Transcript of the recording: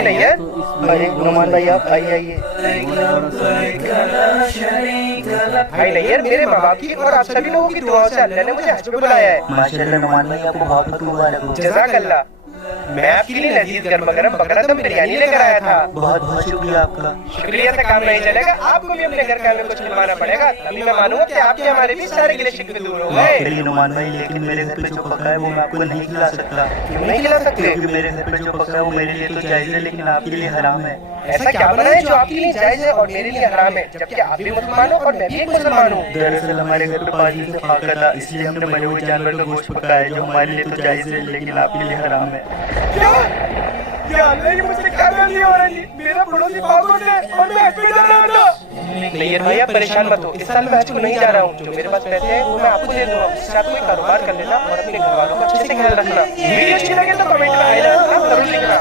भाई नहीं है। अरे नुमान भाई आप आइए। भाई नहीं है, मेरे माँ बाप की और आप सभी लोगों की दुआओं से अल्लाह ने मुझे हज पे बुलाया है। माशाल्लाह नुमान भाई, आपको बहुत बहुत मुबारक हो। जज़ाकल्लाह। मैं आपके लिए लजीज गर्मा गर्म बकरा दम बिरयानी लेकर आया था। बहुत बहुत शुक्रिया आपका। शुक्रिया से काम नहीं चलेगा, आपको भी अपने घर का में कुछ खिलवाना पड़ेगा, तभी मैं मानूंगा कि आपके हमारे भी सारे गिले शिकवे दूर हो गए। चलिए नुमान भाई, लेकिन मेरे घर पे जो पका है वो मैं आपको नहीं खिला सकता। क्यों नहीं खिला सकते? क्योंकि मेरे घर पे जो पका है वो मेरे लिए तो जायज है, लेकिन आपके लिए हराम है। ऐसा क्या बना है जो आपके लिए जायज है और मेरे लिए हराम है, जबकि आप भी मुसलमान हो और मैं भी एक मुसलमान हूँ? दरअसल हमारे घर पे पाजी से फाका था, इसलिए हमने मरे हुए जानवर का गोश्त पकाया है, जो हमारे लिए तो जायज है लेकिन आपके लिए हराम है। क्या? या अल्लाह, ये मुझसे क्या गलती हो रही है? मेरा पड़ोसी पागल है और मैं हज पे जा रहा था। नहीं भाई, आप परेशान मत हो, इस साल मैं हज को नहीं जा रहा हूँ। जो मेरे पास पैसे हैं वो मैं आपको दे दूंगा, उससे आप कोई कारोबार कर लेना और अपने घर वालों का अच्छे से ख्याल रखना। वीडियो अच्छी लगे तो कमेंट में आई लव यू जरूर लिखना।